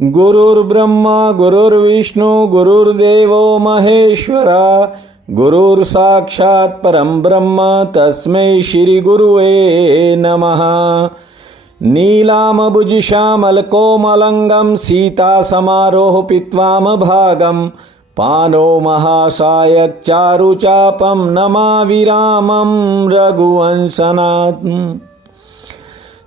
गुरुर्ब्रह्मा गुरुर्विष्णु गुरुर्देवो महेश्वरा गुरुर्साक्षात् परं ब्रह्म तस्मै श्री गुरुवे नमः। नीलामभुजश्यामलकोमलंगं सीतासमारोहपित्वामभागं पानो महासायकचारुचापं नमामि रामं रघुवंशनाथं।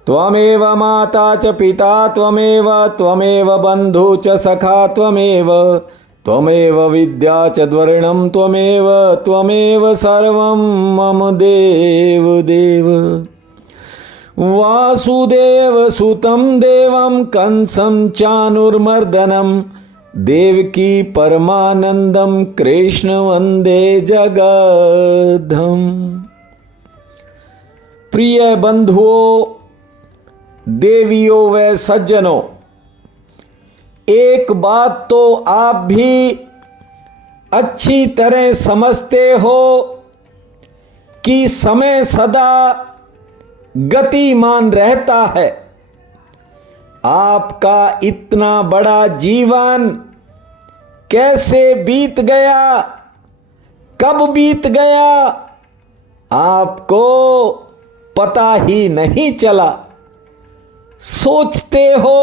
त्वमेव माता च पिता त्वमेव बन्धु च सखा त्वमेव विद्या च द्वरणं त्वमेव सर्वं मम देव। वासुदेवसुतं देवं कंसं चाणूरमर्दनं देवकी परमानंदं कृष्ण वंदे जगद्धाम। प्रिय बंधुओं, देवियों व सज्जनों, एक बात तो आप भी अच्छी तरह समझते हो कि समय सदा गतिमान रहता है। आपका इतना बड़ा जीवन कैसे बीत गया, कब बीत गया, आपको पता ही नहीं चला। सोचते हो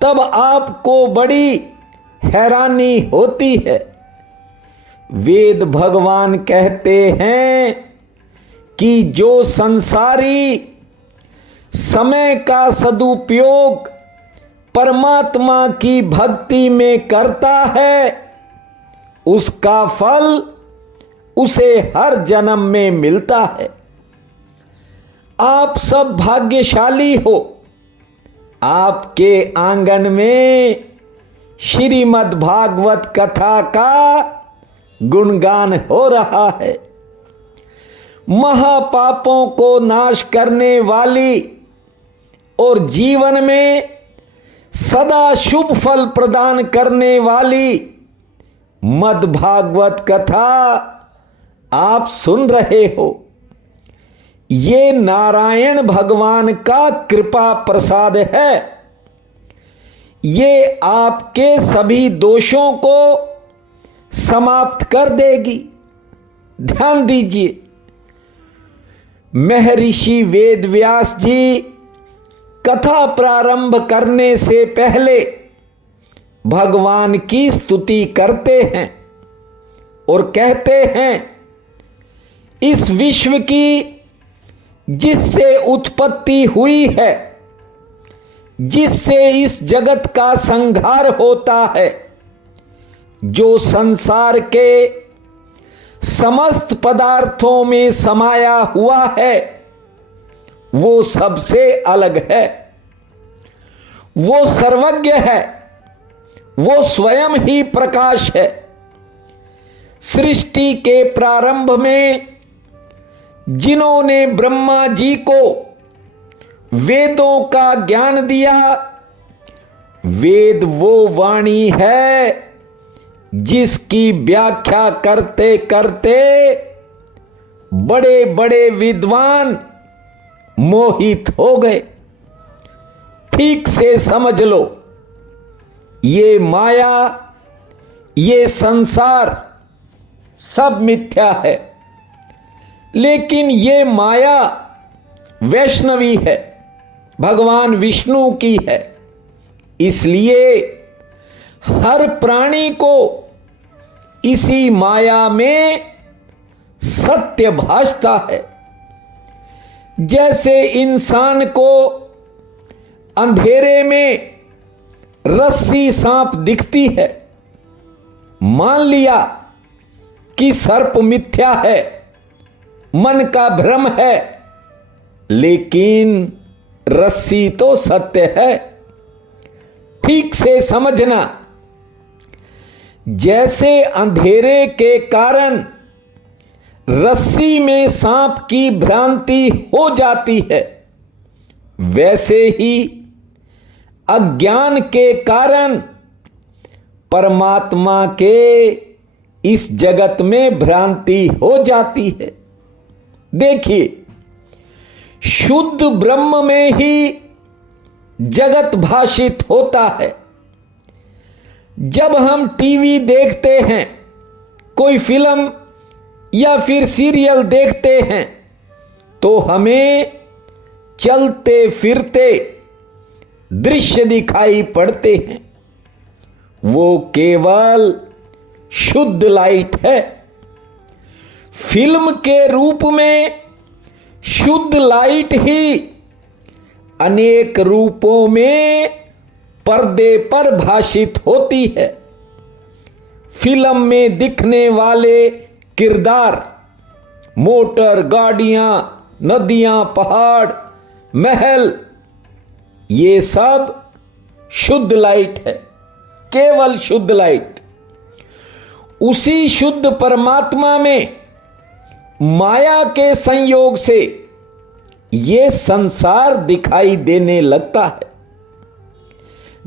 तब आपको बड़ी हैरानी होती है। वेद भगवान कहते हैं कि जो संसारी समय का सदुपयोग परमात्मा की भक्ति में करता है, उसका फल उसे हर जन्म में मिलता है। आप सब भाग्यशाली हो, आपके आंगन में श्रीमद् भागवत कथा का गुणगान हो रहा है। महापापों को नाश करने वाली और जीवन में सदा शुभ फल प्रदान करने वाली मद् भागवत कथा आप सुन रहे हो। ये नारायण भगवान का कृपा प्रसाद है। ये आपके सभी दोषों को समाप्त कर देगी। ध्यान दीजिए, महर्षि वेदव्यास जी कथा प्रारंभ करने से पहले भगवान की स्तुति करते हैं और कहते हैं, इस विश्व की जिससे उत्पत्ति हुई है, जिससे इस जगत का संहार होता है, जो संसार के समस्त पदार्थों में समाया हुआ है, वो सबसे अलग है। वो सर्वज्ञ है, वो स्वयं ही प्रकाश है। सृष्टि के प्रारंभ में जिन्होंने ब्रह्मा जी को वेदों का ज्ञान दिया, वेद वो वाणी है जिसकी व्याख्या करते करते बड़े बड़े विद्वान मोहित हो गए। ठीक से समझ लो, ये माया, ये संसार सब मिथ्या है, लेकिन ये माया वैष्णवी है, भगवान विष्णु की है। इसलिए हर प्राणी को इसी माया में सत्य भासता है। जैसे इंसान को अंधेरे में रस्सी सांप दिखती है, मान लिया कि सर्प मिथ्या है, मन का भ्रम है, लेकिन रस्सी तो सत्य है। ठीक से समझना, जैसे अंधेरे के कारण रस्सी में सांप की भ्रांति हो जाती है, वैसे ही अज्ञान के कारण परमात्मा के इस जगत में भ्रांति हो जाती है। देखिए, शुद्ध ब्रह्म में ही जगत भाषित होता है। जब हम टीवी देखते हैं, कोई फिल्म या फिर सीरियल देखते हैं, तो हमें चलते फिरते दृश्य दिखाई पड़ते हैं। वो केवल शुद्ध लाइट है। फिल्म के रूप में शुद्ध लाइट ही अनेक रूपों में पर्दे पर भाषित होती है। फिल्म में दिखने वाले किरदार, मोटर, गाड़ियां, नदियां, पहाड़, महल, ये सब शुद्ध लाइट है, केवल शुद्ध लाइट। उसी शुद्ध परमात्मा में माया के संयोग से ये संसार दिखाई देने लगता है।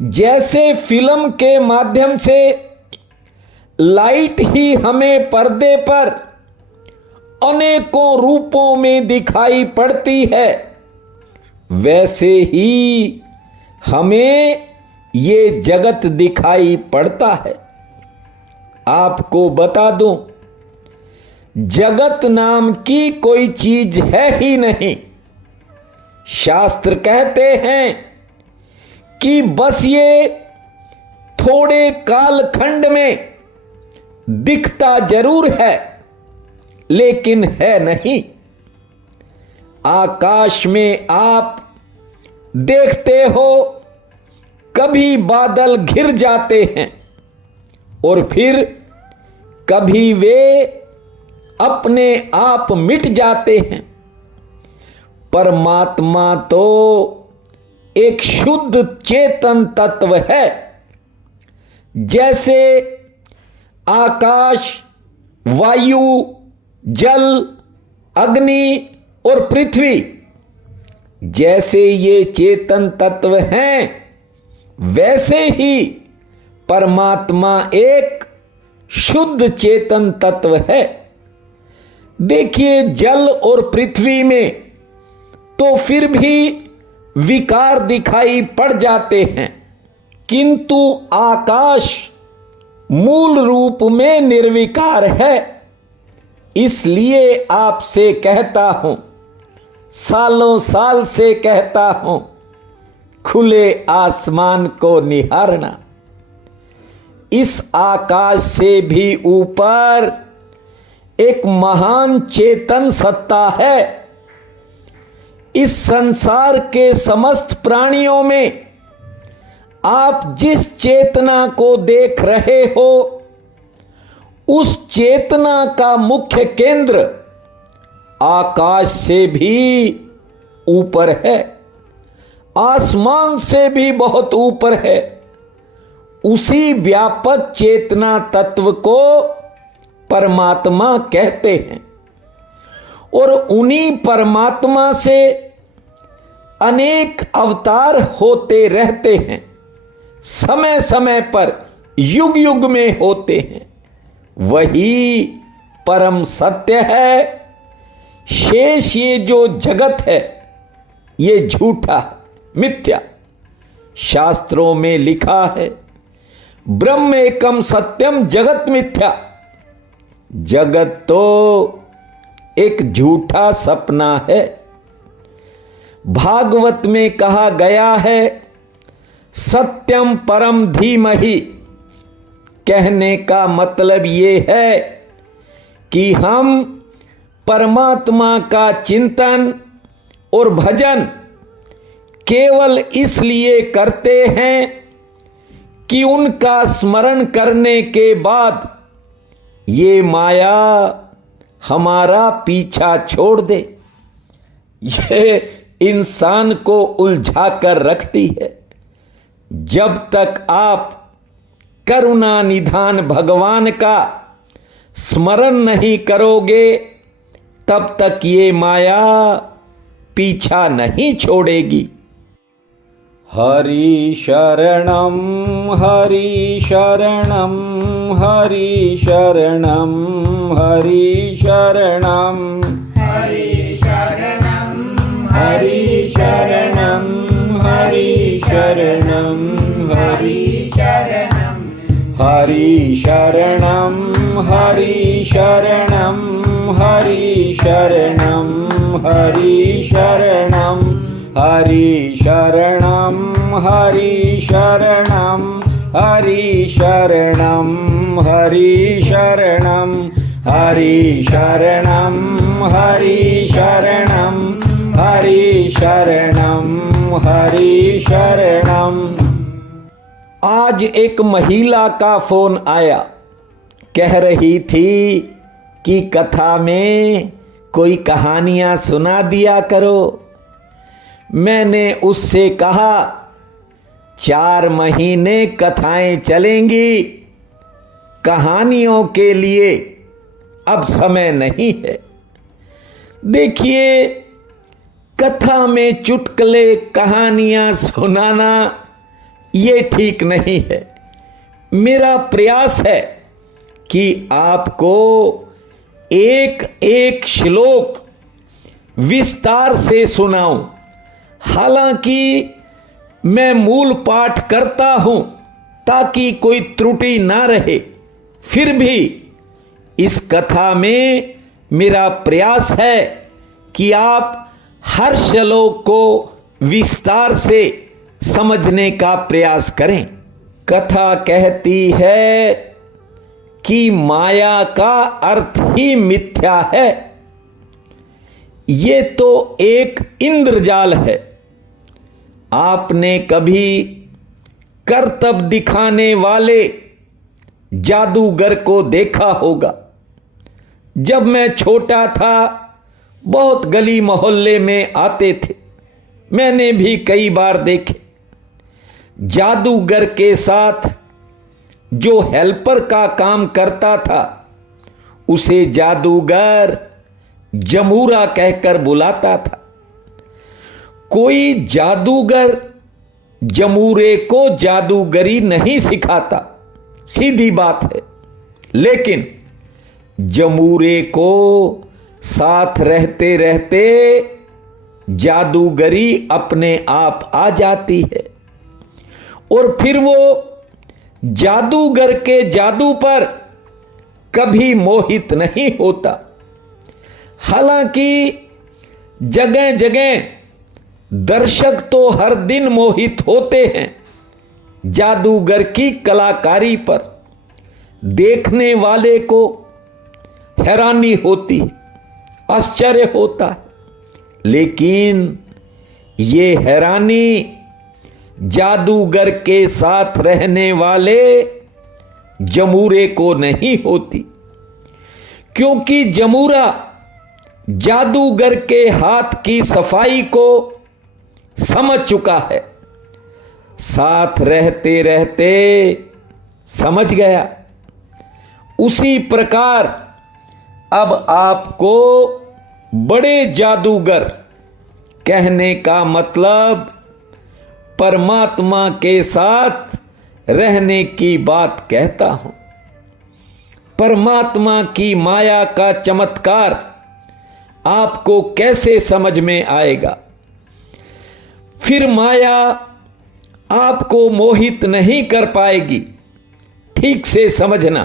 जैसे फिल्म के माध्यम से लाइट ही हमें पर्दे पर अनेकों रूपों में दिखाई पड़ती है, वैसे ही हमें ये जगत दिखाई पड़ता है। आपको बता दूं, जगत नाम की कोई चीज है ही नहीं। शास्त्र कहते हैं कि बस ये थोड़े कालखंड में दिखता जरूर है, लेकिन है नहीं। आकाश में आप देखते हो, कभी बादल घिर जाते हैं और फिर कभी वे अपने आप मिट जाते हैं। परमात्मा तो एक शुद्ध चेतन तत्व है। जैसे आकाश, वायु, जल, अग्नि और पृथ्वी, जैसे ये चेतन तत्व हैं, वैसे ही परमात्मा एक शुद्ध चेतन तत्व है। देखिए, जल और पृथ्वी में तो फिर भी विकार दिखाई पड़ जाते हैं, किंतु आकाश मूल रूप में निर्विकार है। इसलिए आपसे कहता हूं, सालों साल से कहता हूं, खुले आसमान को निहारना। इस आकाश से भी ऊपर एक महान चेतन सत्ता है। इस संसार के समस्त प्राणियों में आप जिस चेतना को देख रहे हो, उस चेतना का मुख्य केंद्र आकाश से भी ऊपर है, आसमान से भी बहुत ऊपर है। उसी व्यापक चेतना तत्व को परमात्मा कहते हैं। और उन्हीं परमात्मा से अनेक अवतार होते रहते हैं, समय समय पर, युग युग में होते हैं। वही परम सत्य है। शेष ये जो जगत है, ये झूठा, मिथ्या। शास्त्रों में लिखा है, ब्रह्म एकम सत्यम जगत मिथ्या। जगत तो एक झूठा सपना है। भागवत में कहा गया है, सत्यम परम धीमहि। कहने का मतलब ये है कि हम परमात्मा का चिंतन और भजन केवल इसलिए करते हैं कि उनका स्मरण करने के बाद ये माया हमारा पीछा छोड़ दे। ये इंसान को उलझा कर रखती है। जब तक आप करुणा निधान भगवान का स्मरण नहीं करोगे, तब तक ये माया पीछा नहीं छोड़ेगी। हरि शरणम हरि शरणम हरि शरणम हरि शरणम हरि शरणम हरि शरणम हरि शरणम हरि शरणम हरि शरणं हरि शरणं हरि शरणं हरि शरणं हरि शरणं हरि शरणं हरि शरणं हरि शरणं हरि शरणं हरि शरणं हरि शरणं हरि शरणं। आज एक महिला का फोन आया, कह रही थी कि कथा में कोई कहानियां सुना दिया करो। मैंने उससे कहा 4 महीने कथाएं चलेंगी, कहानियों के लिए अब समय नहीं है। देखिए, कथा में चुटकुले कहानियां सुनाना ये ठीक नहीं है। मेरा प्रयास है कि आपको एक एक श्लोक विस्तार से सुनाऊं। हालांकि मैं मूल पाठ करता हूं ताकि कोई त्रुटि ना रहे, फिर भी इस कथा में मेरा प्रयास है कि आप हर श्लोक को विस्तार से समझने का प्रयास करें। कथा कहती है कि माया का अर्थ ही मिथ्या है। ये तो एक इंद्रजाल है। आपने कभी करतब दिखाने वाले जादूगर को देखा होगा। जब मैं छोटा था, बहुत गली मोहल्ले में आते थे। मैंने भी कई बार देखे। जादूगर के साथ जो हेल्पर का काम करता था, उसे जादूगर जमूरा कहकर बुलाता था। कोई जादूगर जमूरे को जादूगरी नहीं सिखाता, सीधी बात है। लेकिन जमूरे को साथ रहते रहते जादूगरी अपने आप आ जाती है और फिर वो जादूगर के जादू पर कभी मोहित नहीं होता। हालांकि जगह जगह दर्शक तो हर दिन मोहित होते हैं जादूगर की कलाकारी पर। देखने वाले को हैरानी होती है, आश्चर्य होता है, लेकिन ये हैरानी जादूगर के साथ रहने वाले जमूरे को नहीं होती, क्योंकि जमूरा जादूगर के हाथ की सफाई को समझ चुका है। साथ रहते रहते समझ गया। उसी प्रकार अब आपको बड़े जादूगर, कहने का मतलब परमात्मा के साथ रहने की बात कहता हूं। परमात्मा की माया का चमत्कार आपको कैसे समझ में आएगा? फिर माया आपको मोहित नहीं कर पाएगी। ठीक से समझना,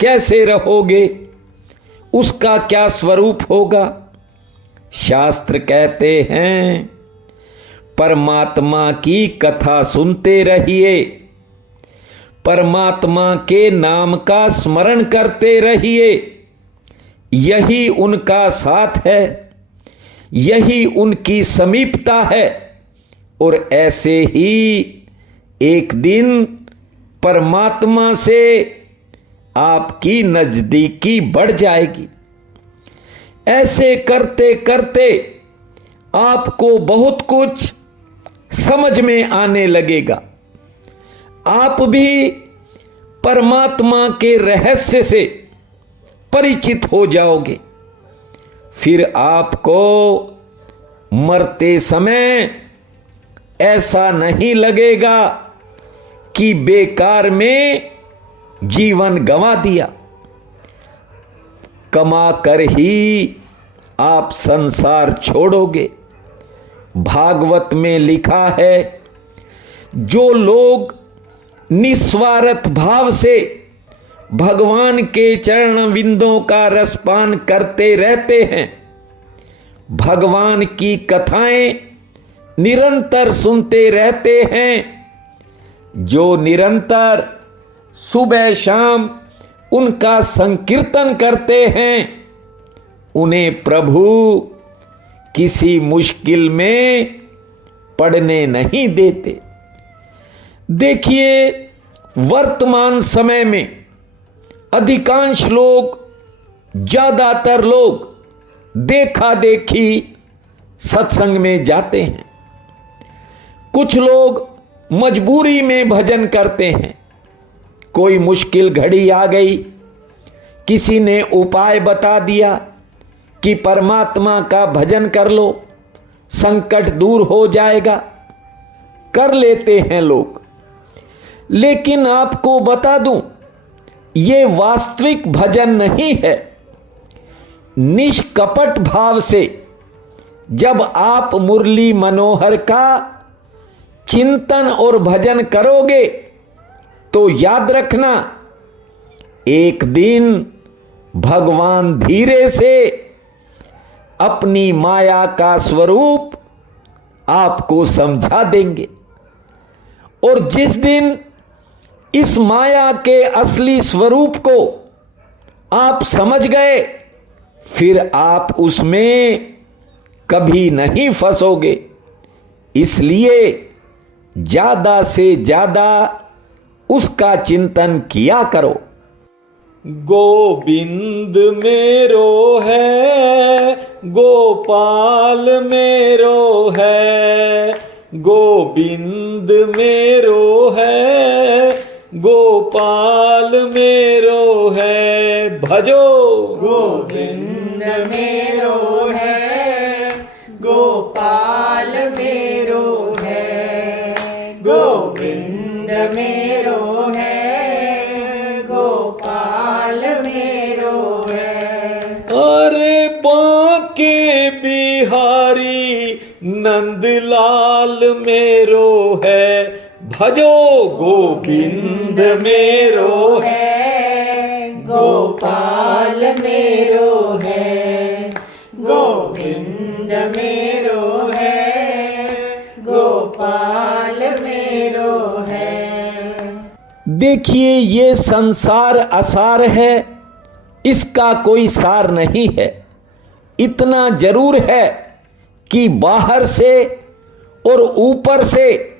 कैसे रहोगे, उसका क्या स्वरूप होगा। शास्त्र कहते हैं परमात्मा की कथा सुनते रहिए, परमात्मा के नाम का स्मरण करते रहिए। यही उनका साथ है, यही उनकी समीपता है। और ऐसे ही एक दिन परमात्मा से आपकी नजदीकी बढ़ जाएगी। ऐसे करते करते आपको बहुत कुछ समझ में आने लगेगा। आप भी परमात्मा के रहस्य से परिचित हो जाओगे। फिर आपको मरते समय ऐसा नहीं लगेगा कि बेकार में जीवन गंवा दिया। कमा कर ही आप संसार छोड़ोगे। भागवत में लिखा है, जो लोग निस्वार्थ भाव से भगवान के चरण विंदों का रसपान करते रहते हैं, भगवान की कथाएं निरंतर सुनते रहते हैं, जो निरंतर सुबह शाम उनका संकीर्तन करते हैं, उन्हें प्रभु किसी मुश्किल में पड़ने नहीं देते। देखिए, वर्तमान समय में अधिकांश लोग, ज्यादातर लोग देखा देखी सत्संग में जाते हैं। कुछ लोग मजबूरी में भजन करते हैं। कोई मुश्किल घड़ी आ गई, किसी ने उपाय बता दिया कि परमात्मा का भजन कर लो, संकट दूर हो जाएगा, कर लेते हैं लोग। लेकिन आपको बता दूं, ये वास्तविक भजन नहीं है। निष्कपट भाव से जब आप मुरली मनोहर का चिंतन और भजन करोगे तो याद रखना, एक दिन भगवान धीरे से अपनी माया का स्वरूप आपको समझा देंगे। और जिस दिन इस माया के असली स्वरूप को आप समझ गए, फिर आप उसमें कभी नहीं फंसोगे। इसलिए ज्यादा से ज्यादा उसका चिंतन किया करो। गोविंद मेरो है, गोपाल मेरो है, गोविंद मेरो है, गोपाल मेरो है, भजो गोविंद मेरो है, गोपाल मेरो है, गोविंद मेरो है, गोपाल मेरो है। अरे बांके बिहारी नंदलाल मेरो है, भजो गोविंद मेरो है, गोपाल मेरो है, गोविंद मेरो है, गोपाल मेरो है। देखिए, ये संसार असार है, इसका कोई सार नहीं है। इतना जरूर है कि बाहर से और ऊपर से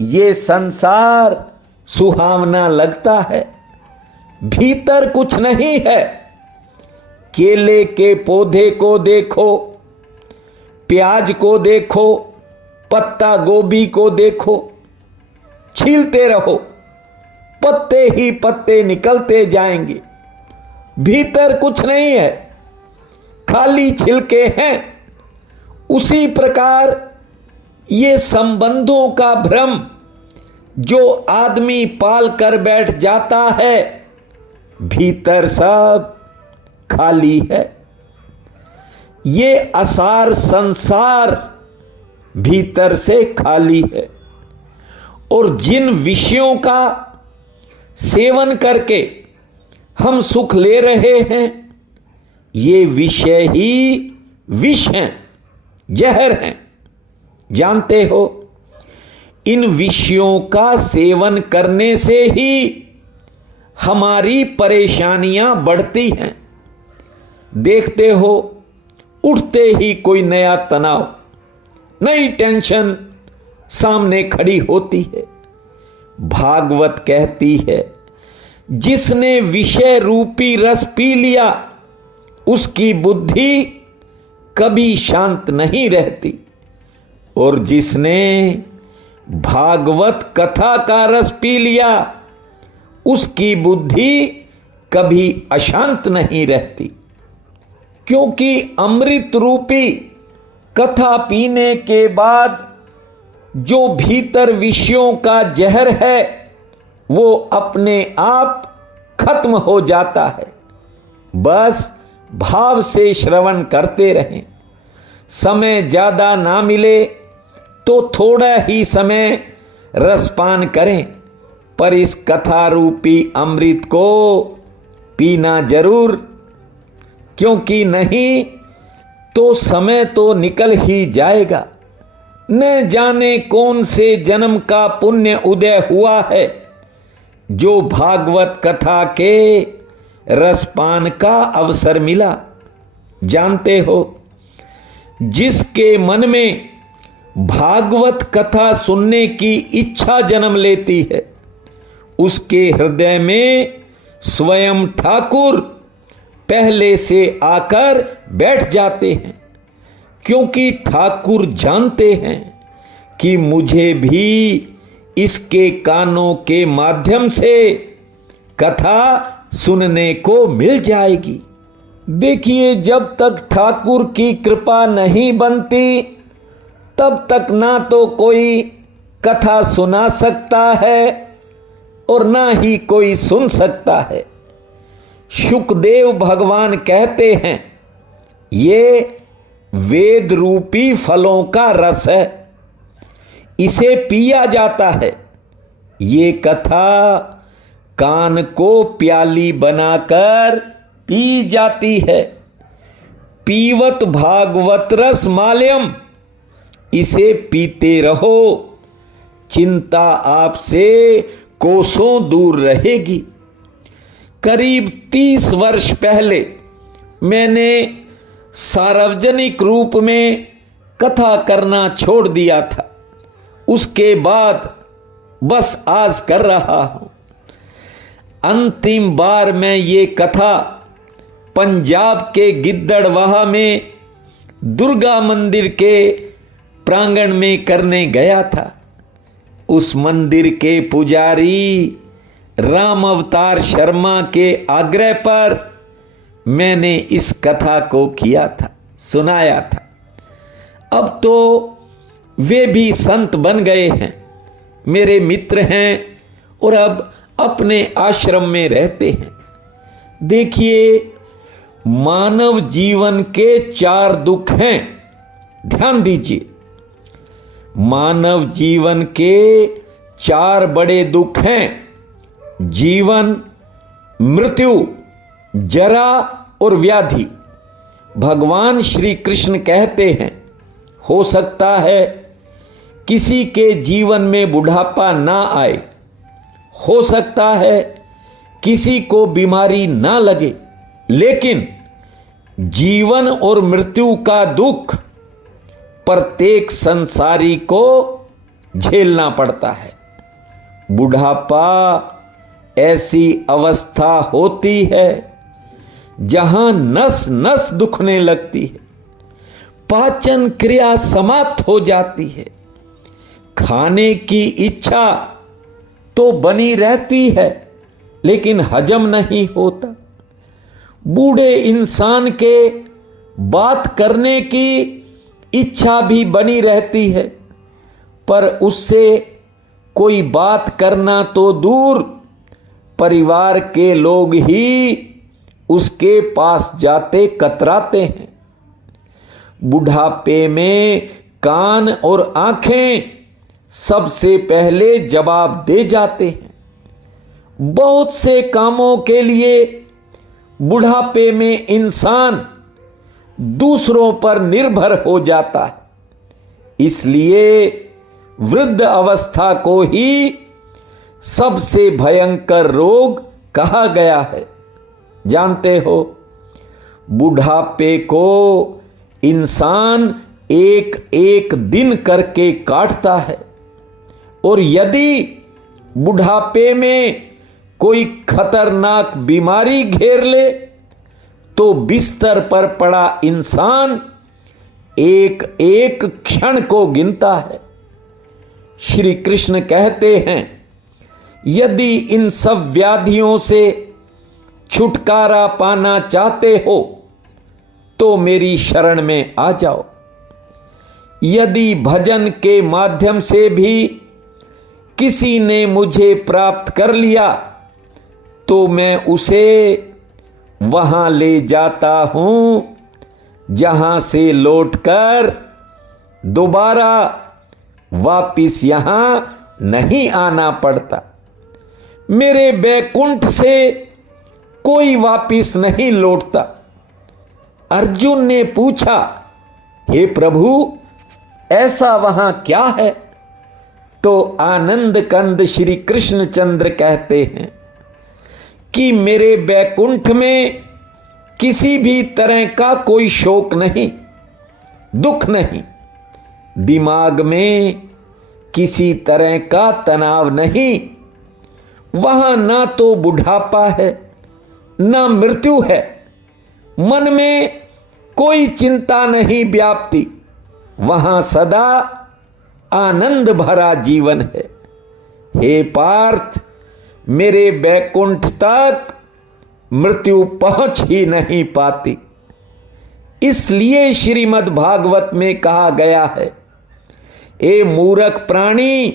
ये संसार सुहावना लगता है, भीतर कुछ नहीं है। केले के पौधे को देखो, प्याज को देखो, पत्ता गोभी को देखो, छीलते रहो, पत्ते ही पत्ते निकलते जाएंगे, भीतर कुछ नहीं है, खाली छिलके हैं। उसी प्रकार ये संबंधों का भ्रम जो आदमी पाल कर बैठ जाता है, भीतर सब खाली है। ये असार संसार भीतर से खाली है। और जिन विषयों का सेवन करके हम सुख ले रहे हैं, ये विषय ही विष हैं, जहर हैं। जानते हो, इन विषयों का सेवन करने से ही हमारी परेशानियां बढ़ती हैं। देखते हो, उठते ही कोई नया तनाव, नई टेंशन सामने खड़ी होती है। भागवत कहती है, जिसने विषय रूपी रस पी लिया, उसकी बुद्धि कभी शांत नहीं रहती। और जिसने भागवत कथा का रस पी लिया, उसकी बुद्धि कभी अशांत नहीं रहती। क्योंकि अमृत रूपी कथा पीने के बाद जो भीतर विषयों का जहर है, वो अपने आप खत्म हो जाता है। बस भाव से श्रवण करते रहें। समय ज्यादा ना मिले तो थोड़ा ही समय रसपान करें, पर इस कथा रूपी अमृत को पीना जरूर, क्योंकि नहीं तो समय तो निकल ही जाएगा। न जाने कौन से जन्म का पुण्य उदय हुआ है जो भागवत कथा के रसपान का अवसर मिला। जानते हो, जिसके मन में भागवत कथा सुनने की इच्छा जन्म लेती है, उसके हृदय में स्वयं ठाकुर पहले से आकर बैठ जाते हैं, क्योंकि ठाकुर जानते हैं कि मुझे भी इसके कानों के माध्यम से कथा सुनने को मिल जाएगी। देखिए, जब तक ठाकुर की कृपा नहीं बनती तब तक ना तो कोई कथा सुना सकता है और ना ही कोई सुन सकता है। शुकदेव भगवान कहते हैं, ये वेद रूपी फलों का रस है, इसे पिया जाता है। ये कथा कान को प्याली बनाकर पी जाती है। पीवत भागवत रस माल्यम, इसे पीते रहो, चिंता आपसे कोसों दूर रहेगी। करीब 30 वर्ष पहले मैंने सार्वजनिक रूप में कथा करना छोड़ दिया था। उसके बाद बस आज कर रहा हूं। अंतिम बार मैं ये कथा पंजाब के गिद्दड़वाहा में दुर्गा मंदिर के प्रांगण में करने गया था। उस मंदिर के पुजारी राम अवतार शर्मा के आग्रह पर मैंने इस कथा को किया था, सुनाया था। अब तो वे भी संत बन गए हैं, मेरे मित्र हैं और अब अपने आश्रम में रहते हैं। देखिए, मानव जीवन के 4 दुख हैं, ध्यान दीजिए। मानव जीवन के 4 बड़े दुख हैं, जीवन, मृत्यु, जरा और व्याधि। भगवान श्री कृष्ण कहते हैं, हो सकता है किसी के जीवन में बुढ़ापा ना आए, हो सकता है किसी को बीमारी ना लगे, लेकिन जीवन और मृत्यु का दुख प्रत्येक संसारी को झेलना पड़ता है। बुढ़ापा ऐसी अवस्था होती है जहां नस नस दुखने लगती है, पाचन क्रिया समाप्त हो जाती है, खाने की इच्छा तो बनी रहती है लेकिन हजम नहीं होता। बूढ़े इंसान के बात करने की इच्छा भी बनी रहती है, पर उससे कोई बात करना तो दूर, परिवार के लोग ही उसके पास जाते कतराते हैं। बुढ़ापे में कान और आंखें सबसे पहले जवाब दे जाते हैं। बहुत से कामों के लिए बुढ़ापे में इंसान दूसरों पर निर्भर हो जाता है। इसलिए वृद्ध अवस्था को ही सबसे भयंकर रोग कहा गया है। जानते हो, बुढ़ापे को इंसान एक एक दिन करके काटता है, और यदि बुढ़ापे में कोई खतरनाक बीमारी घेर ले तो बिस्तर पर पड़ा इंसान एक एक क्षण को गिनता है। श्री कृष्ण कहते हैं, यदि इन सब व्याधियों से छुटकारा पाना चाहते हो तो मेरी शरण में आ जाओ। यदि भजन के माध्यम से भी किसी ने मुझे प्राप्त कर लिया तो मैं उसे वहां ले जाता हूं जहां से लौटकर दोबारा वापिस यहां नहीं आना पड़ता। मेरे बैकुंठ से कोई वापिस नहीं लौटता। अर्जुन ने पूछा, हे प्रभु, ऐसा वहां क्या है? तो आनंद कंद श्री कृष्णचंद्र कहते हैं कि मेरे बैकुंठ में किसी भी तरह का कोई शोक नहीं, दुख नहीं, दिमाग में किसी तरह का तनाव नहीं। वहां ना तो बुढ़ापा है, ना मृत्यु है। मन में कोई चिंता नहीं व्याप्ति। वहां सदा आनंद भरा जीवन है। हे पार्थ, मेरे बैकुंठ तक मृत्यु पहुंच ही नहीं पाती। इसलिए श्रीमद् भागवत में कहा गया है, ए मूर्ख प्राणी,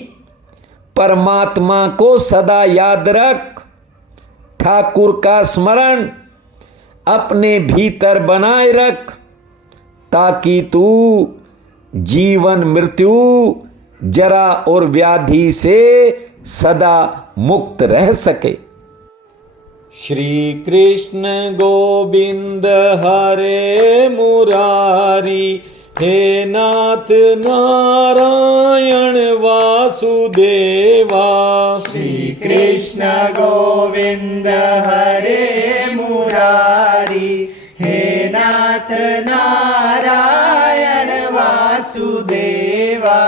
परमात्मा को सदा याद रख, ठाकुर का स्मरण अपने भीतर बनाए रख, ताकि तू जीवन मृत्यु जरा और व्याधि से सदा मुक्त रह सके। श्री कृष्ण गोविंद हरे मुरारी, हे नाथ नारायण वासुदेवा। श्री कृष्ण गोविंद हरे मुरारी, हे नाथ नारायण वासुदेवा।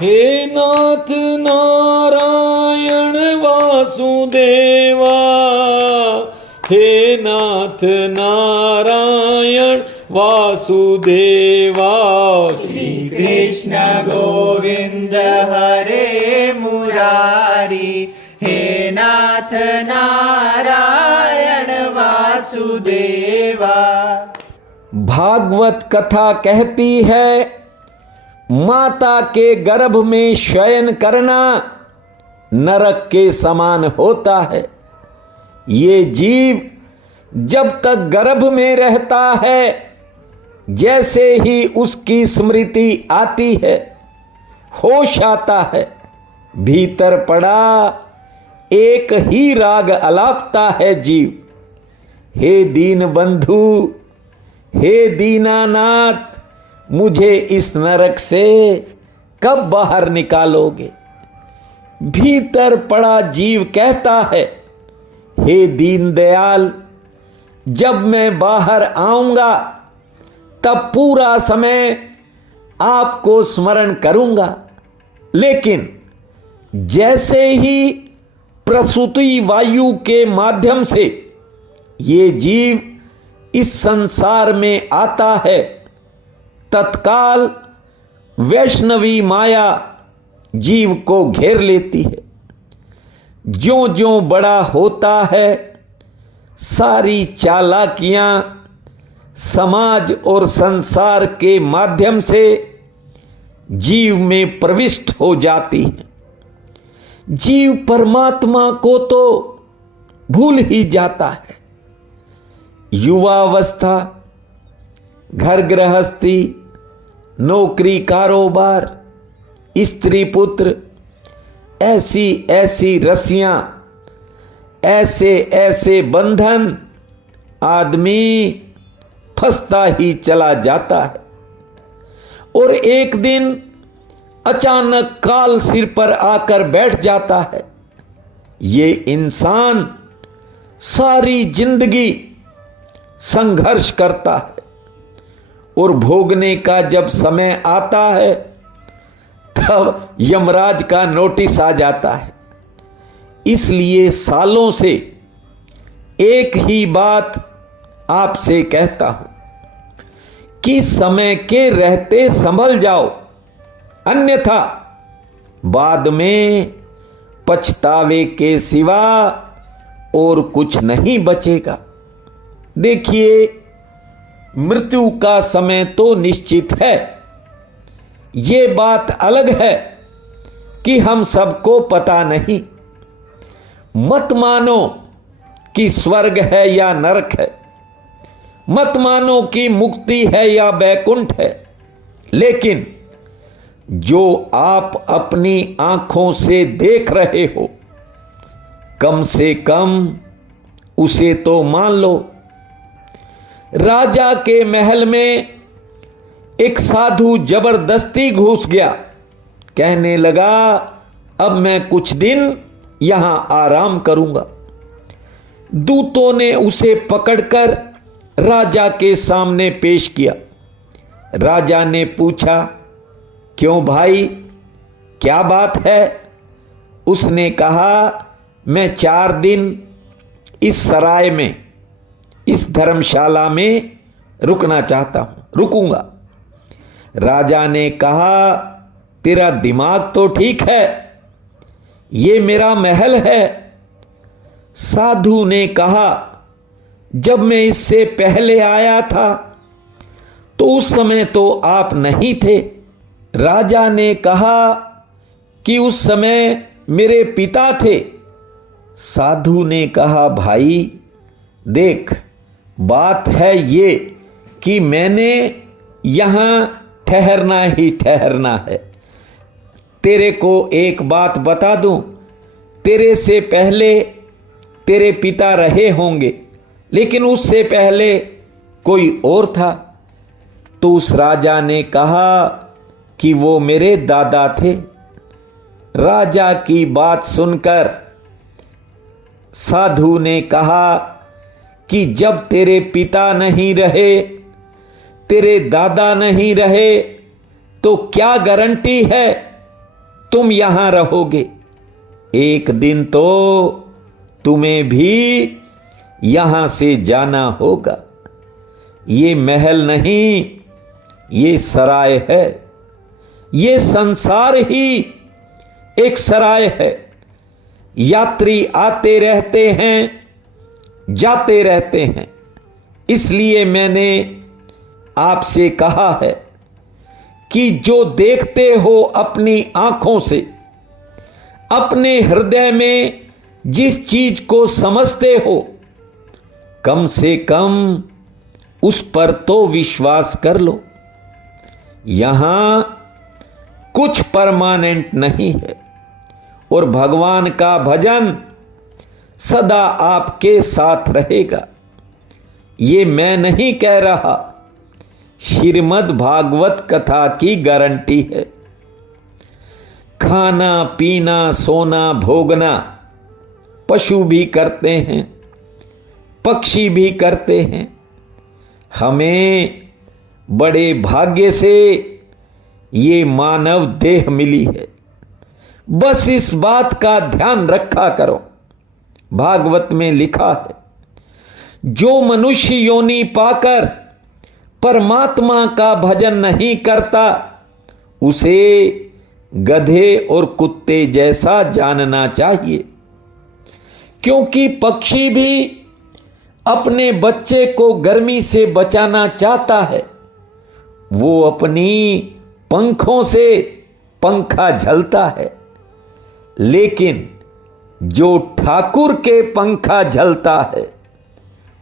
हे नाथ नारायण वासुदेवा, हे नाथ नारायण वासुदेवा। श्री कृष्ण गोविंद हरे मुरारी, हे नाथ नारायण वासुदेवा। भागवत कथा कहती है, माता के गर्भ में शयन करना नरक के समान होता है। ये जीव जब तक गर्भ में रहता है, जैसे ही उसकी स्मृति आती है, होश आता है, भीतर पड़ा एक ही राग अलापता है जीव। हे दीन बंधु, हे दीनानाथ, मुझे इस नरक से कब बाहर निकालोगे? भीतर पड़ा जीव कहता है, हे दीनदयाल, जब मैं बाहर आऊंगा तब पूरा समय आपको स्मरण करूंगा। लेकिन जैसे ही प्रसूति वायु के माध्यम से ये जीव इस संसार में आता है, तत्काल वैष्णवी माया जीव को घेर लेती है। ज्यों ज्यों बड़ा होता है, सारी चालाकियां समाज और संसार के माध्यम से जीव में प्रविष्ट हो जाती हैं। जीव परमात्मा को तो भूल ही जाता है। युवावस्था, घर गृहस्थी, नौकरी कारोबार, स्त्री पुत्र, ऐसी ऐसी रस्सियां, ऐसे ऐसे बंधन, आदमी फंसता ही चला जाता है। और एक दिन अचानक काल सिर पर आकर बैठ जाता है। ये इंसान सारी जिंदगी संघर्ष करता है और भोगने का जब समय आता है तब यमराज का नोटिस आ जाता है। इसलिए सालों से एक ही बात आपसे कहता हूं कि समय के रहते संभल जाओ, अन्यथा बाद में पछतावे के सिवा और कुछ नहीं बचेगा। देखिए, मृत्यु का समय तो निश्चित है। ये बात अलग है कि हम सबको पता नहीं। मत मानो कि स्वर्ग है या नरक है, मत मानो कि मुक्ति है या बैकुंठ है, लेकिन जो आप अपनी आंखों से देख रहे हो कम से कम उसे तो मान लो। राजा के महल में एक साधु जबरदस्ती घुस गया। कहने लगा, अब मैं कुछ दिन यहां आराम करूंगा। दूतों ने उसे पकड़कर राजा के सामने पेश किया। राजा ने पूछा, क्यों भाई, क्या बात है? उसने कहा, मैं 4 दिन इस सराय में, इस धर्मशाला में रुकना चाहता हूं, रुकूंगा। राजा ने कहा, तेरा दिमाग तो ठीक है, ये मेरा महल है। साधु ने कहा, जब मैं इससे पहले आया था तो उस समय तो आप नहीं थे। राजा ने कहा कि उस समय मेरे पिता थे। साधु ने कहा, भाई देख, बात है ये कि मैंने यहां ठहरना ही ठहरना है। तेरे को एक बात बता दूं, तेरे से पहले तेरे पिता रहे होंगे, लेकिन उससे पहले कोई और था। तो उस राजा ने कहा कि वो मेरे दादा थे। राजा की बात सुनकर साधु ने कहा कि जब तेरे पिता नहीं रहे, तेरे दादा नहीं रहे, तो क्या गारंटी है तुम यहां रहोगे? एक दिन तो तुम्हें भी यहां से जाना होगा। ये महल नहीं, ये सराय है। ये संसार ही एक सराय है। यात्री आते रहते हैं, जाते रहते हैं। इसलिए मैंने आपसे कहा है कि जो देखते हो अपनी आंखों से, अपने हृदय में जिस चीज को समझते हो, कम से कम उस पर तो विश्वास कर लो। यहां कुछ परमानेंट नहीं है और भगवान का भजन सदा आपके साथ रहेगा। ये मैं नहीं कह रहा, श्रीमद् भागवत कथा की गारंटी है। खाना पीना सोना भोगना पशु भी करते हैं, पक्षी भी करते हैं। हमें बड़े भाग्य से ये मानव देह मिली है। बस इस बात का ध्यान रखा करो। भागवत में लिखा है, जो मनुष्य योनि पाकर परमात्मा का भजन नहीं करता, उसे गधे और कुत्ते जैसा जानना चाहिए। क्योंकि पक्षी भी अपने बच्चे को गर्मी से बचाना चाहता है। वो अपनी पंखों से पंखा झलता है, लेकिन जो ठाकुर के पंखा झलता है,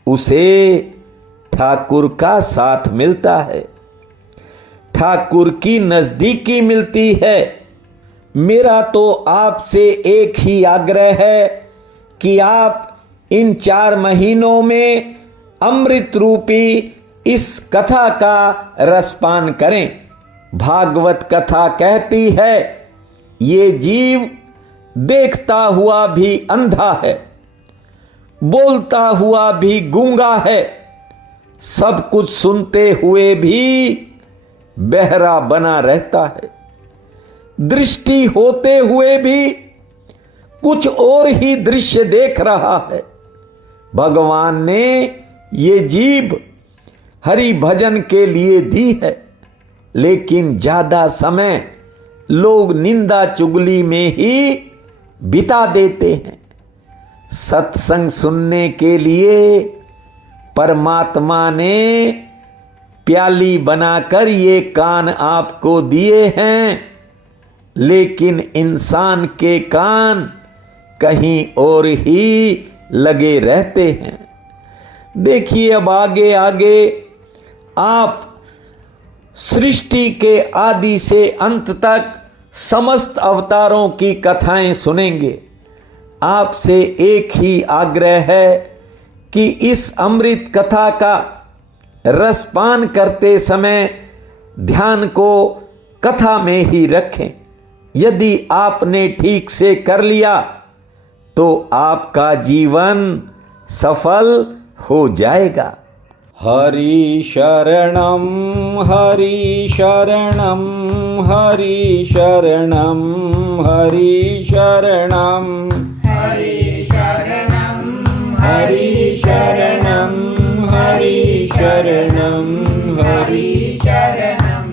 उसे ठाकुर का साथ मिलता है, ठाकुर की नजदीकी मिलती है। मेरा तो आपसे एक ही आग्रह है कि आप इन 4 महीनों में अमृत रूपी इस कथा का रसपान करें। भागवत कथा कहती है, ये जीव देखता हुआ भी अंधा है, बोलता हुआ भी गूंगा है, सब कुछ सुनते हुए भी बहरा बना रहता है, दृष्टि होते हुए भी कुछ और ही दृश्य देख रहा है। भगवान ने ये जीभ हरि भजन के लिए दी है, लेकिन ज्यादा समय लोग निंदा चुगली में ही बिता देते हैं। सत्संग सुनने के लिए परमात्मा ने प्याली बनाकर ये कान आपको दिए हैं, लेकिन इंसान के कान कहीं और ही लगे रहते हैं। देखिए, अब आगे आगे आप सृष्टि के आदि से अंत तक समस्त अवतारों की कथाएं सुनेंगे। आपसे एक ही आग्रह है कि इस अमृत कथा का रसपान करते समय ध्यान को कथा में ही रखें। यदि आपने ठीक से कर लिया तो आपका जीवन सफल हो जाएगा। हरि शरणम हरि शरणम हरि शरणम हरि शरणम हरि शरणं हरि शरणम हरि शरणम हरि शरणं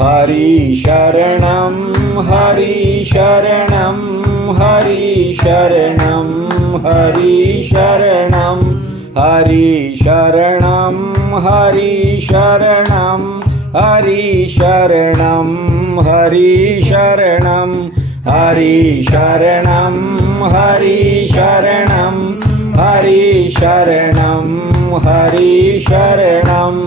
हरि शरणम हरि शरणम हरि शरणम हरि शरणम हरि शरणम हरि शरणम हरि शरणम हरि शरणम हरि शरणम हरि शरणम हरि शरणम हरि शरणम